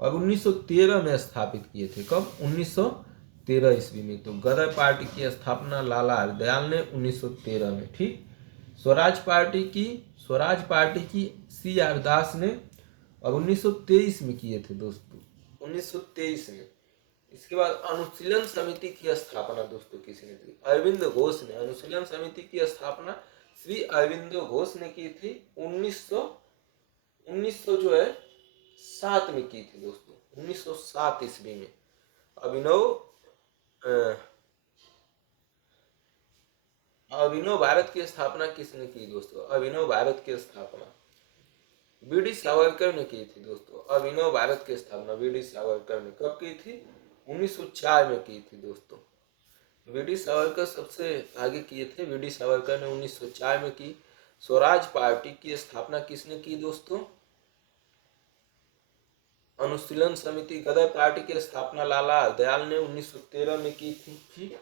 और 1913 में स्थापित किए थे। कब? 1913 ईस्वी में। तो गदर पार्टी की स्थापना लाला हरदयाल ने 1913 में, ठीक। स्वराज पार्टी की सी आर दास ने और 1923 में किए थे दोस्तों, 1923 में। इसके बाद अनुशीलन समिति की स्थापना दोस्तों किसने की? अरविंद घोष ने। अनुशीलन समिति की स्थापना श्री अरविंद घोष ने की थी 1900 जो है 7 में की थी दोस्तों, 1907 ईस्वी में। अभिनव भारत की स्थापना किसने की दोस्तों? अभिनव भारत की स्थापना वीडी सावरकर ने की थी दोस्तों। अभिनव भारत की स्थापना वीडी सावरकर ने कब की थी? 1904 में की थी दोस्तों। वीडी सावरकर सबसे आगे किए थे, वीडी सावरकर ने 1904 में की। स्वराज पार्टी की स्थापना किसने की दोस्तों? अनुशीलन समिति गदर पार्टी की स्थापना लाला हरदयाल ने 1913 में की थी, ठीक।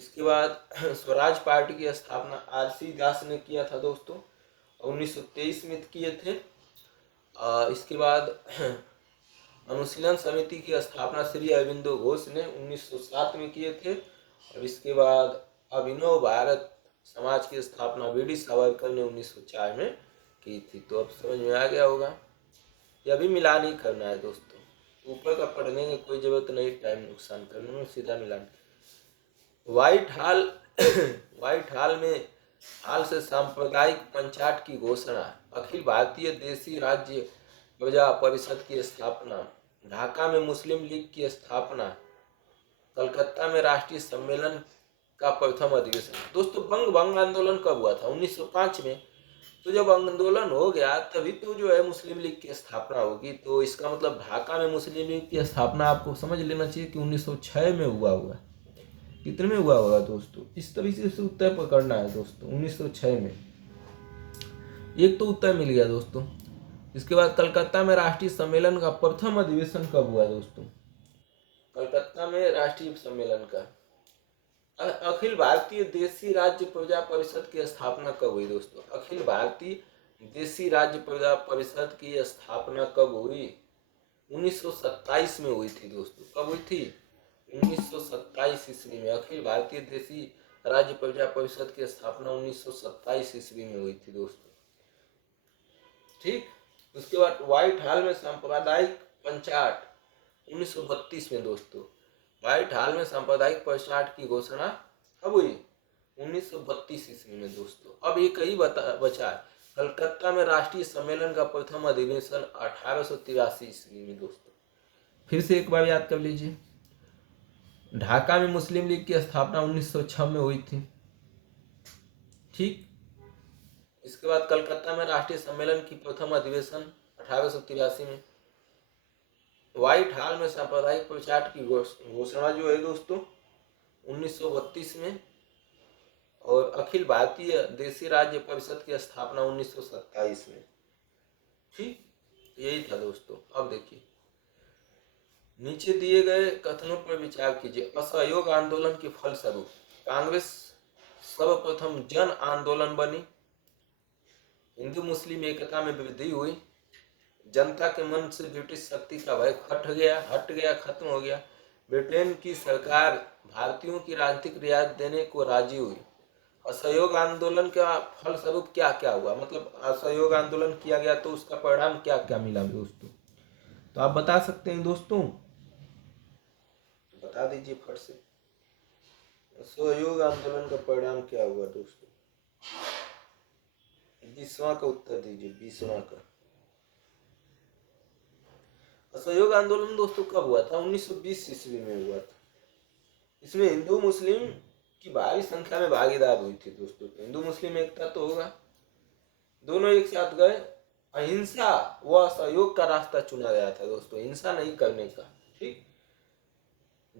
इसके बाद स्वराज पार्टी की स्थापना आरसी दास ने किया था दोस्तों, 1923 में किए थे। इसके बाद अनुशीलन समिति की स्थापना श्री अरविंदो घोष ने 1907 में किए थे, और इसके बाद अभिनव भारत समाज की स्थापना वीडी सावरकर ने 1904 में की थी। तो अब समझ में आ गया होगा, यह भी मिलान ही करना है दोस्तों, ऊपर का पढ़ने की कोई जरूरत नहीं, टाइम नुकसान करने में, सीधा मिलान। व्हाइट हॉल में हाल से सांप्रदायिक पंचायत की घोषणा, अखिल भारतीय देशी राज्य प्रजा परिषद की स्थापना, ढाका में मुस्लिम लीग की स्थापना, कलकत्ता में राष्ट्रीय सम्मेलन का प्रथम अधिवेशन। दोस्तों बंग आंदोलन कब हुआ था? 1905 में। तो जब आंदोलन हो गया तभी तो जो है मुस्लिम लीग की स्थापना होगी। तो इसका मतलब ढाका में मुस्लिम लीग की स्थापना आपको समझ लेना चाहिए कि 1906 में हुआ होगा। कितने में हुआ होगा दोस्तों? इस तरीके से उत्तर पकड़ना है दोस्तों, 1906 में। एक तो उत्तर मिल गया दोस्तों। इसके बाद कलकत्ता में राष्ट्रीय सम्मेलन का प्रथम अधिवेशन कब हुआ दोस्तों? कलकत्ता में राष्ट्रीय सम्मेलन का। अखिल भारतीय देशी राज्य प्रजा परिषद की स्थापना कब हुई दोस्तों? अखिल भारतीय देशी राज्य प्रजा परिषद की स्थापना कब हुई? 1927 में हुई थी दोस्तों। कब हुई थी? 1927 ईस्वी में। अखिल भारतीय देशी राज्य प्रजा परिषद की स्थापना 1927 ईस्वी में हुई थी दोस्तों, ठीक। उसके बाद व्हाइट हॉल में सांप्रदायिक पंचायत 1932 में दोस्तों। व्हाइट हॉल में सांप्रदायिक पंचायत की घोषणा कब हुई? 1932 ईस्वी में दोस्तों। अब एक ही बचा है, कलकत्ता में राष्ट्रीय सम्मेलन का प्रथम अधिवेशन 1883 ईस्वी में दोस्तों। फिर से एक बार याद कर लीजिए। ढाका में मुस्लिम लीग की स्थापना 1906 में हुई थी, ठीक। इसके बाद कलकत्ता में राष्ट्रीय सम्मेलन की प्रथम अधिवेशन 1883 में। व्हाइट हॉल में सांप्रदायिक पंचायत की घोषणा जो है दोस्तों 1932 में, और अखिल भारतीय देशी राज्य परिषद की स्थापना 1927 में, ठीक। यही था दोस्तों। अब देखिए नीचे दिए गए कथनों पर विचार कीजिए। असहयोग आंदोलन के फलस्वरूप कांग्रेस सर्वप्रथम जन आंदोलन बनी, हिंदू मुस्लिम एकता में वृद्धि हुई, जनता के मन से ब्रिटिश शक्ति का भय हट गया, खत्म हो गया। ब्रिटेन की सरकार भारतीयों की राजनीतिक रियायत देने को राजी हुई। असहयोग आंदोलन का फलस्वरूप क्या क्या हुआ, मतलब असहयोग आंदोलन किया गया तो उसका परिणाम क्या क्या मिला दोस्तों, तो आप बता सकते हैं दोस्तों, बता दीजिए फट से। असहयोग आंदोलन का परिणाम क्या हुआ दोस्तों, 20वां का उत्तर दीजिए, 20वां का। असहयोग आंदोलन दोस्तों कब हुआ था, 1920 ईस्वी में हुआ था। इसमें हिंदू मुस्लिम की भारी संख्या में भागीदार हुई थी दोस्तों। हिंदू मुस्लिम एकता तो होगा, दोनों एक साथ गए। अहिंसा व असहयोग का रास्ता चुना गया था दोस्तों, हिंसा नहीं करने का। ठीक,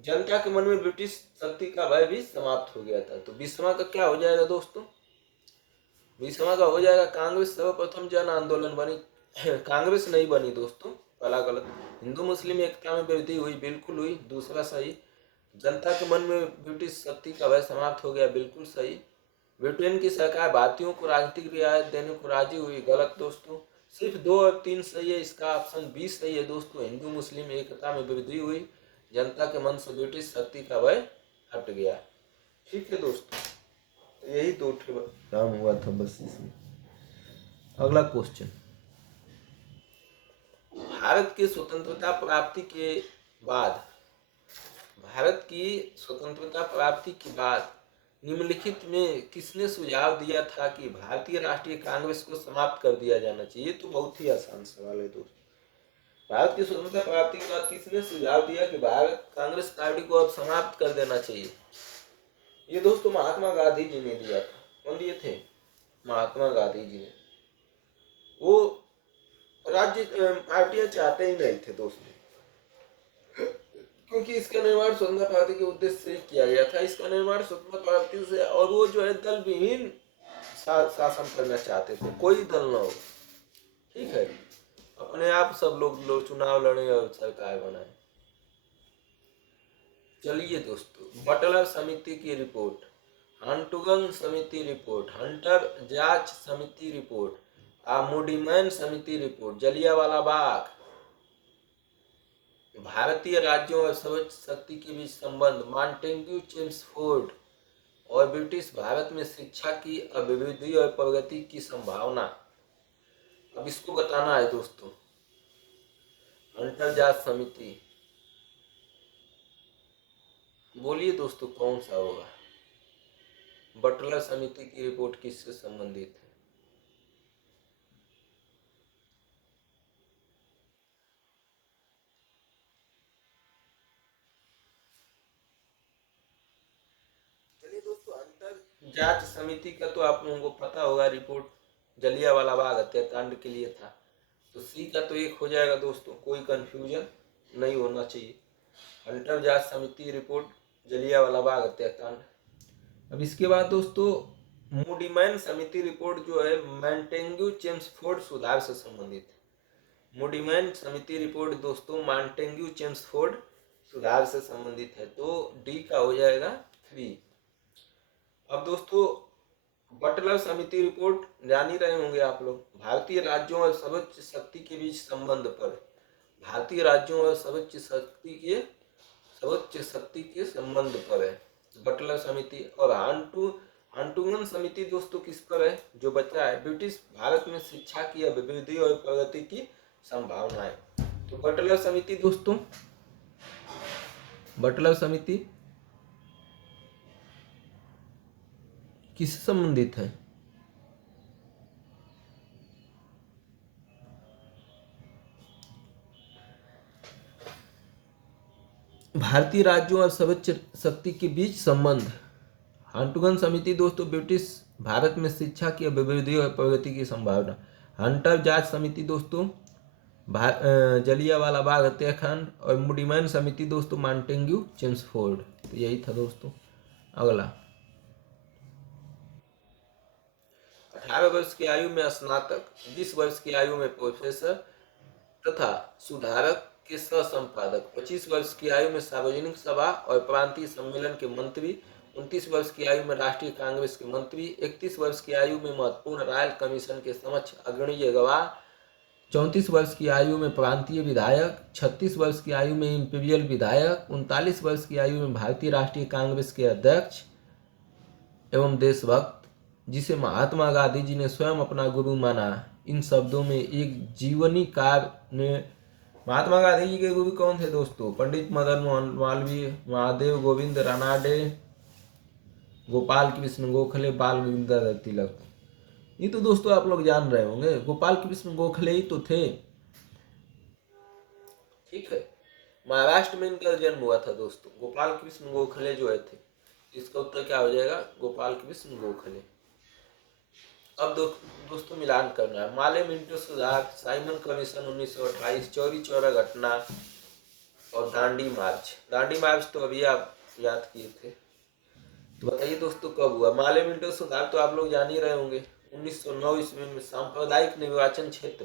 जनता के मन में ब्रिटिश शक्ति का भय भी समाप्त हो गया था। तो 20वां का क्या हो जाएगा दोस्तों, 20वां का हो जाएगा कांग्रेस सर्वप्रथम जन आंदोलन बनी। कांग्रेस नहीं बनी दोस्तों, पहला गलत। हिंदू मुस्लिम एकता में वृद्धि हुई, बिल्कुल हुई, दूसरा सही। जनता के मन में ब्रिटिश शक्ति का भय समाप्त हो गया, बिल्कुल सही। ब्रिटेन की सरकार भारतीयों को राजनीतिक रियायत देने को राजी हुई, गलत दोस्तों। सिर्फ 2 और 3 सही है, इसका ऑप्शन 20 सही है दोस्तों। हिंदू मुस्लिम एकता में वृद्धि हुई, जनता के मन से ब्रिटिश शक्ति का भय हट गया। ठीक है दोस्तों, तो यही दो काम हुआ था बस इसमें। अगला क्वेश्चन, भारत की स्वतंत्रता प्राप्ति के बाद, भारत की स्वतंत्रता प्राप्ति के बाद निम्नलिखित में किसने सुझाव दिया था कि भारतीय राष्ट्रीय कांग्रेस को समाप्त कर दिया जाना चाहिए। तो बहुत ही आसान सवाल है दोस्तों। भारत की स्वतंत्रता प्राप्ति के बाद किसने सुझाव दिया कि भारत कांग्रेस पार्टी को अब समाप्त कर देना चाहिए। ये दोस्तों महात्मा गांधी जी ने दिया था। कौन दिए थे, महात्मा गांधी जी ने। वो राज्य पार्टियां चाहते ही नहीं थे दोस्तों, क्योंकि इसका निर्माण स्वतंत्रता प्राप्ति के उद्देश्य से किया गया था। इसका निर्माण स्वतंत्रता प्राप्ति से, और वो जो है दल विहीन शासन करना चाहते थे, कोई दल ना हो। ठीक है, अपने आप सब लोग चुनाव लड़े और सरकार बनाए। चलिए दोस्तों, बटलर समिति की रिपोर्ट, हंटुगन समिति रिपोर्ट, हंटर जांच समिति रिपोर्ट, मूडीमैन समिति रिपोर्ट, जलियांवाला बाग, भारतीय राज्यों और सर्वोच्च शक्ति के बीच संबंध, मॉन्टेग्यू चेम्सफोर्ड, और ब्रिटिश भारत में शिक्षा की अभिवृद्धि और प्रगति की संभावना। अब इसको बताना है दोस्तों। हंटर जांच समिति, बोलिए दोस्तों कौन सा होगा। बटलर समिति की रिपोर्ट किससे संबंधित है। चलिए दोस्तों, अंतर जांच समिति का तो आप लोगों को पता होगा, रिपोर्ट जलियांवाला बाग हत्याकांड के लिए था। तो सी का तो एक हो जाएगा दोस्तों, कोई कंफ्यूजन नहीं होना चाहिए। हंटर जांच समिति रिपोर्ट जलियांवाला बाग हत्याकांड। अब इसके बाद दोस्तों मूडीमैन समिति रिपोर्ट जो है मॉन्टेग्यू चेम्सफोर्ड सुधार से संबंधित है। मूडीमैन समिति रिपोर्ट दोस्तों मॉन्टेग्यू चेम्सफोर्ड सुधार से संबंधित है। तो डी का हो जाएगा 3। अब दोस्तों बटलर समिति रिपोर्ट जान ही रहे होंगे आप लोग, भारतीय राज्यों और सर्वोच्च शक्ति के बीच संबंध पर, भारतीय राज्यों और सर्वोच्च शक्ति के संबंध पर है बटलर समिति। और हंटुगन समिति दोस्तों किस पर है, जो बचा है, ब्रिटिश भारत में शिक्षा की अभिवृद्धि और प्रगति की संभावना है। तो बटलर समिति दोस्तों, बटलर समिति किससे संबंधित है, भारतीय राज्यों और सर्वोच्च शक्ति के बीच संबंध। हंटुगन समिति दोस्तों ब्रिटिश भारत में शिक्षा की अभिवृद्धि और प्रगति की संभावना। हंटर जांच समिति दोस्तों जलियांवाला बाग हत्याकांड। और मूडीमैन समिति दोस्तों मॉन्टेग्यू चेम्सफोर्ड। तो यही था दोस्तों। अगला, 18 वर्ष की आयु में स्नातक, 20 वर्ष की आयु में प्रोफेसर तथा सुधारक के सह संपादक, 25 वर्ष की आयु में सार्वजनिक सभा और प्रांतीय सम्मेलन के मंत्री, 29 वर्ष की आयु में राष्ट्रीय कांग्रेस के मंत्री, 31 वर्ष की आयु में महत्वपूर्ण रॉयल कमीशन के समक्ष अग्रणीय गवाह, 34 वर्ष की आयु में प्रांतीय विधायक, 36 वर्ष की आयु में इंपीरियल विधायक, 39 वर्ष की आयु में भारतीय राष्ट्रीय कांग्रेस के अध्यक्ष एवं देशभक्त, जिसे महात्मा गांधी जी ने स्वयं अपना गुरु माना। इन शब्दों में एक जीवनी कार ने महात्मा गांधी जी के गुरु कौन थे दोस्तों? पंडित मदन मोहन मालवीय, महादेव गोविंद रानाडे, गोपाल कृष्ण गोखले, बाल गंगाधर तिलक। ये तो दोस्तों आप लोग जान रहे होंगे, गोपाल कृष्ण गोखले ही तो थे। ठीक है, महाराष्ट्र में इनका जन्म हुआ था दोस्तों। गोपाल कृष्ण गोखले जो है थे, इसका उत्तर क्या हो जाएगा? गोपाल कृष्ण गोखले। अब दोस्तों मिलान करना है। माले मिंटो सुधार, साइमन कमीशन 1928, चौरी चौरा घटना और दांडी मार्च। दांडी मार्च तो अभी आप याद किए थे। तो बताइए दोस्तों कब हुआ? माले मिंटो सुधार तो आप लोग जान ही रहे होंगे, 1909 ईस्वी में। सांप्रदायिक निर्वाचन क्षेत्र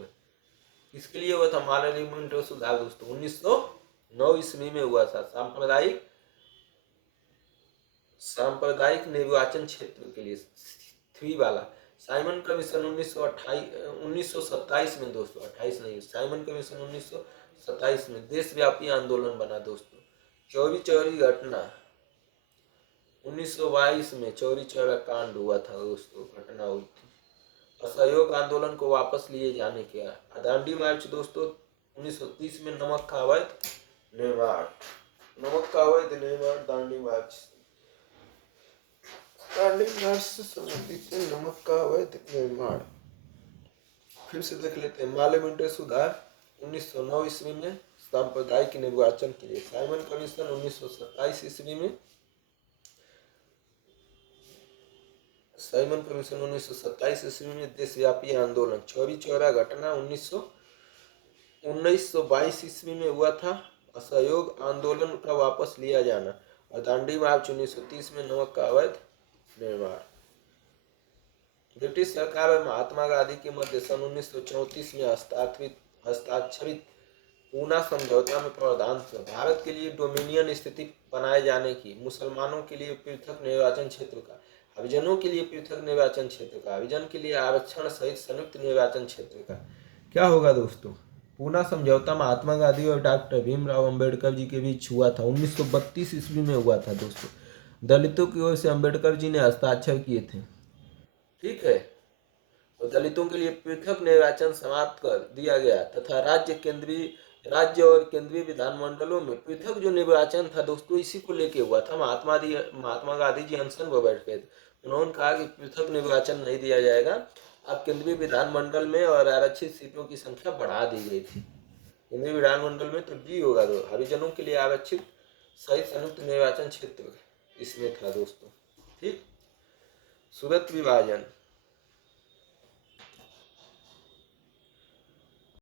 किसके लिए हुआ था माले मिंटो सुधार दोस्तों? 1909 ईस्वी में हुआ था। सांप्रदायिक निर्वाचन क्षेत्र के लिए, 3 वाला। साइमन कमीशन 1927 में दोस्तों, 28 नहीं, साइमन कमीशन 1927 में देशव्यापी आंदोलन बना दोस्तों। चौरी चौरी घटना 1922 में, चौरी चौरा कांड हुआ था दोस्तों, घटना हुई थी। असहयोग आंदोलन को वापस लिए जाने के। दांडी मार्च दोस्तों 1930 में, नमक का अवैध निर्माण, दांडी मार्च से संबंधित नमक का अवैध निर्माण। फिर से देख लेते हैं। माले मिंटो सुधार 1909 ईस्वी में सांप्रदायिक निर्वाचन के लिए। साइमन कमीशन 1927 ईस्वी में, साइमन कमीशन 1927 ईस्वी में देशव्यापी आंदोलन। चौरी चौरा घटना 1922 ईस्वी में हुआ था। असहयोग आंदोलन का वापस लिया जाना। और दांडी मार्च 1930 में, नमक का अवैध निर्माण। ब्रिटिश सरकार और महात्मा गांधी के मध्य सन 1934 में हस्ताक्षरित पूना समझौता में प्रावधान था भारत के लिए डोमिनियन स्थिति बनाए जाने की, मुसलमानों के लिए पृथक निर्वाचन क्षेत्र का, हरिजनों के लिए पृथक निर्वाचन क्षेत्र का, हरिजन के लिए आरक्षण सहित संयुक्त निर्वाचन क्षेत्र का। क्या होगा दोस्तों? पूना समझौता महात्मा गांधी और डॉक्टर भीमराव अंबेडकर जी के बीच हुआ था, 1932 ईस्वी में हुआ था दोस्तों। दलितों की ओर से अंबेडकर जी ने हस्ताक्षर किए थे। ठीक है, और दलितों के लिए पृथक निर्वाचन समाप्त कर दिया गया तथा राज्य और केंद्रीय विधानमंडलों में पृथक जो निर्वाचन था दोस्तों, इसी को लेके हुआ था। महात्मा गांधी जी अनशन पर बैठ गए थे। उन्होंने कहा कि पृथक निर्वाचन नहीं दिया जाएगा, अब केंद्रीय विधानमंडल में और आरक्षित सीटों की संख्या बढ़ा दी गई थी। केंद्रीय विधानमंडल में तो जी होगा, तो हरिजनों के लिए आरक्षित सहित संयुक्त निर्वाचन क्षेत्र इसमें था दोस्तों। ठीक, सूरत विभाजन